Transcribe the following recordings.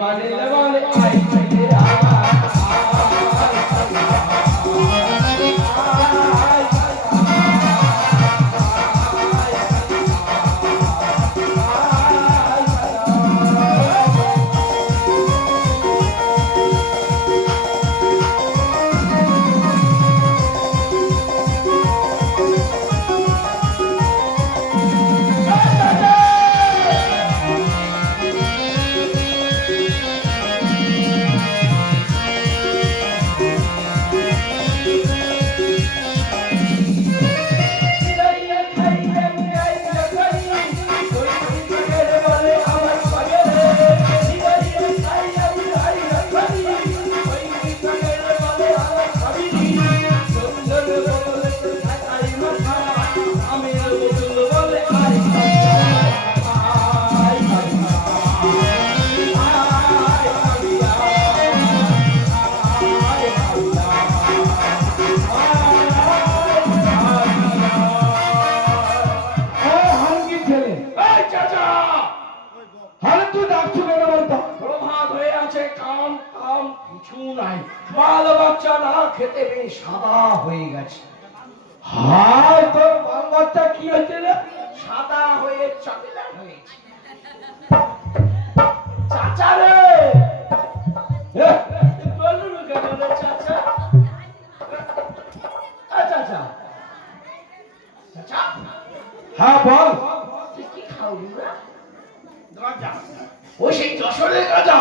বানে বলে আই সাদা হয়ে গেছে। হাই তোর কি হয়েছে রে? সাদা হয়ে চাকলা হয়েছে চাচা রে! হ্যাঁ বল। কি গাঁজা। ও সেই যশোরের গাঁজা।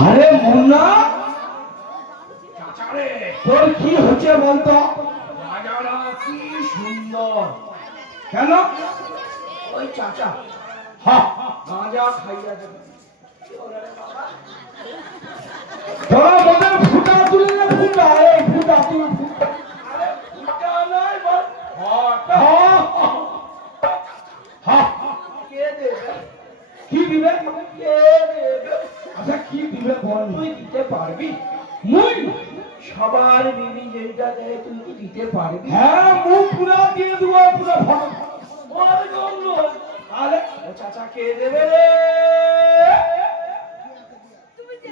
আরে মুন্না। তোর কি হচ্ছে বলতো? কি সুন্দর কেন? ওই চাচা। গাঁজা খাইয়া দেবে। তোরা মদের ফুটা তুলে নে ফুটা এই ফুটা তুই দিতে পারে। হ্যাঁ মুখ পুরা দিয়ে দেবো পুরো ফটো আরে ও চাচা কে দেবে রে।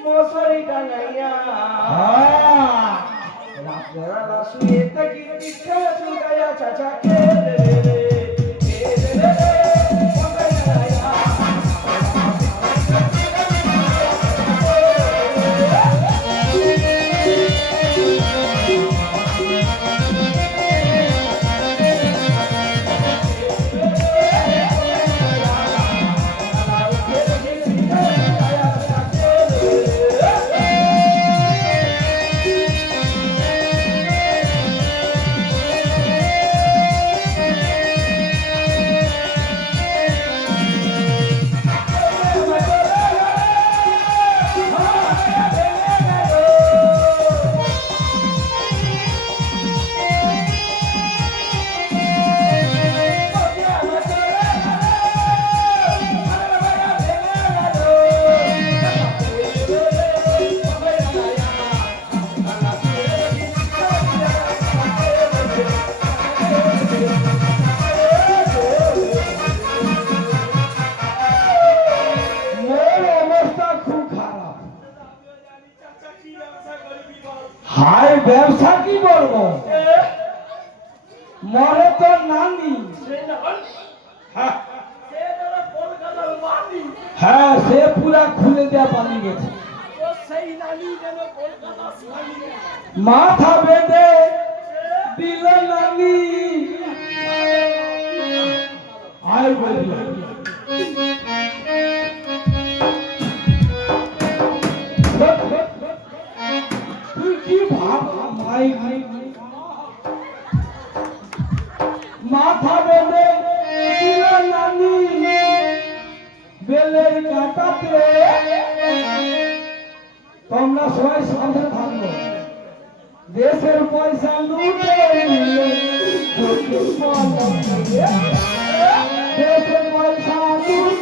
মশারি টাঙাইয়া হ্যাঁ। রাত্রেবেলা শুয়ে থাকি দিচ্ছে চুলকাইয়া চাচা কে দেবে রে। মরে তো নানি। হ্যাঁ, সে পুরা খুলে দেয়া পানি গেছে। মাথা বেঁধে দিল নানি। আয় বলি তুই কি ভাব? মাই। মাথা বেঁধে নানি। বেলের কাটাতে। তোমরা সবাই সাথে থাকব দেশের পয়সা। দেশের পয়সা লুটে।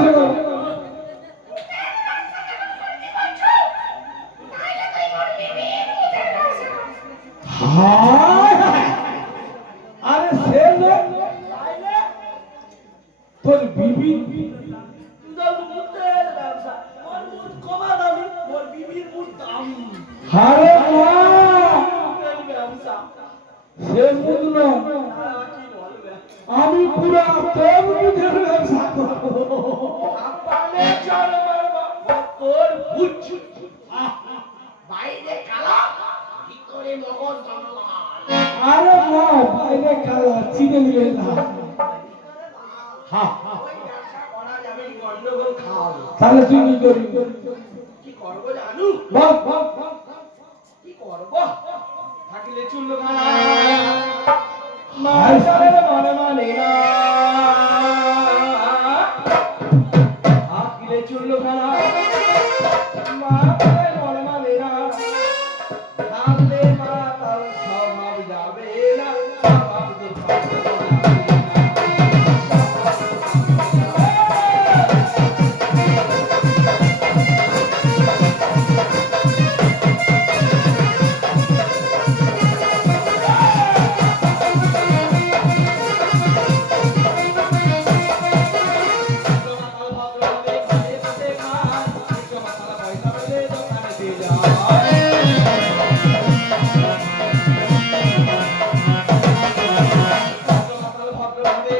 হলো বাইরে কালো ভিতরে মগজ জনমান আরে না বাইরে কালো চিনে নিলে না। তাহলে তুই কি করবি? কি করব জানু? বল। কি করব? থাকলে চুল না রাধে Gracias.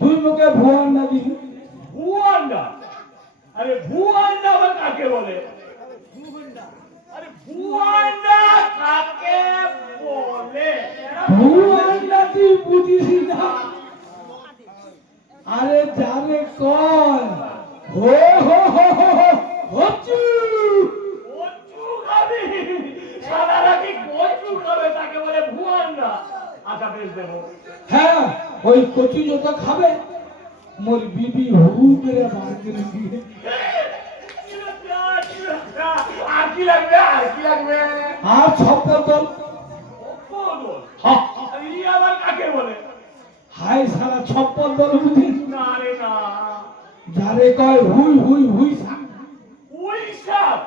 তুই মুখে ভুয়ান না দিবি। ভুয়ান্ডা? আরে ভুয়ান্ডা আবার কাকে বলে? আরে ভুয়ান্ডা কাকে বলে? ভুয়ান না তুই বুঝিস না। আরে জানে কন? হো হো হো হো হো হচ্ছু। কচু খাবি? সারা রাতি কচু খাবে তাকে বলে ভুয়ান্ডা? আচ্ছা বেশ দেবো হ্যাঁ। ওই কচু যত খাবে মোর বিবি হু করে বার করে আর কি লাগবে আর কি লাগবে? আর সব বদল অপদল। আর ই আবার কাকে বলে? হাই সারা না রে না। যারে কয় হুই হুই হুই সাপ। ওই সাপ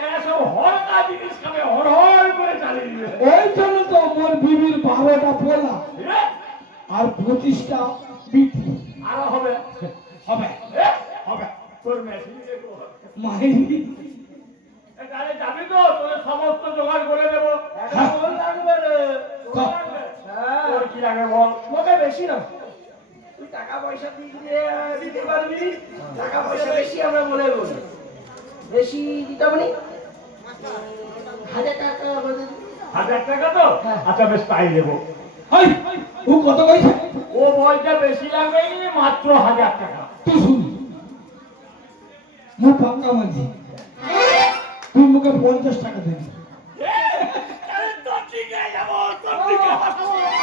এরা সব হরকা জিনিস খাবে করে চালিয়ে দিবে। ওই জন্য তো মোর বিবির বারোটা পোলা। আর পঁচিশটা বিটি আরও হবে। হবে। হবে। তোর যাবি তো? তোর সমস্ত জোগাড় করে দেবো। লাগবে তোর হ্যাঁ। কি লাগবে বল? মোকে বেশি না। তুই টাকা পয়সা দিয়ে দিতে পারবি টাকা পয়সা বেশি আমরা বলে বলি বেশি দিতে পারি হাজার টাকা হাজার টাকা তো? হ্যাঁ। আচ্ছা বেশ তাই দেবো। হাই! ও কত কইছে ও বলছে বেশি লাগবে মাত্র হাজার টাকা। তুই শুন। মু পাক্কা মাঝি। তুই মুখে পঞ্চাশ টাকা দিবি। ঠিক আরে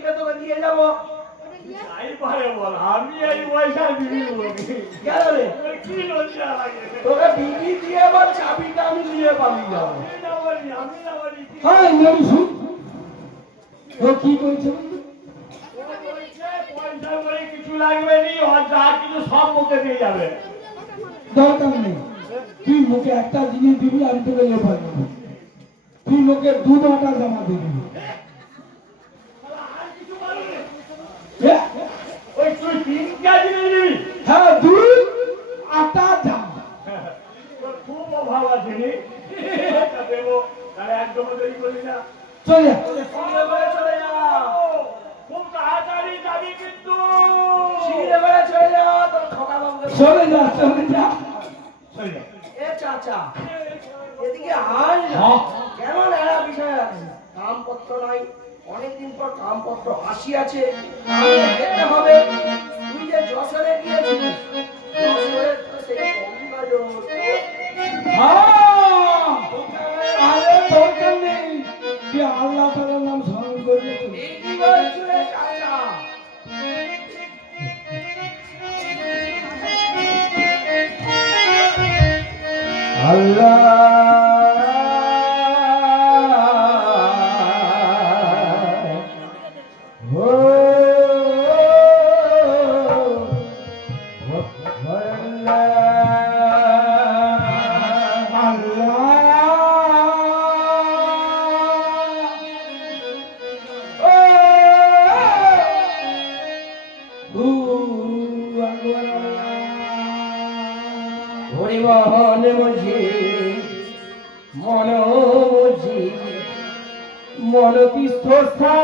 তোকে দিয়ে যাব। কিছু সব যাবে। দরকার নেই। তুই মুখে একটা জিনিস দিবি, আমি তোকে লেবার দেবো। তুই মুখে দুধ আটা জমা দিবি আর কিছু বলবি? এ, ওই তুই তিন কেজি নিবি? হ্যাঁ দুধ আটা জামা খুব অভাব আছে নি? দেবো, তাহলে একদমও দেরি করবি না। চলে চলে যা খুব তাড়াতাড়ি যাবি কিন্তু সিঁড়ে বেড়ে চলে যা তোর খোকা চলে যা চলে যা চলে যা। এ চাচা এদিকে আয় না হ্যাঁ। কেমন এরা বিষয় আছে কামপত্র নাই অনেকদিন পর কামপত্র আসিয়াছে মন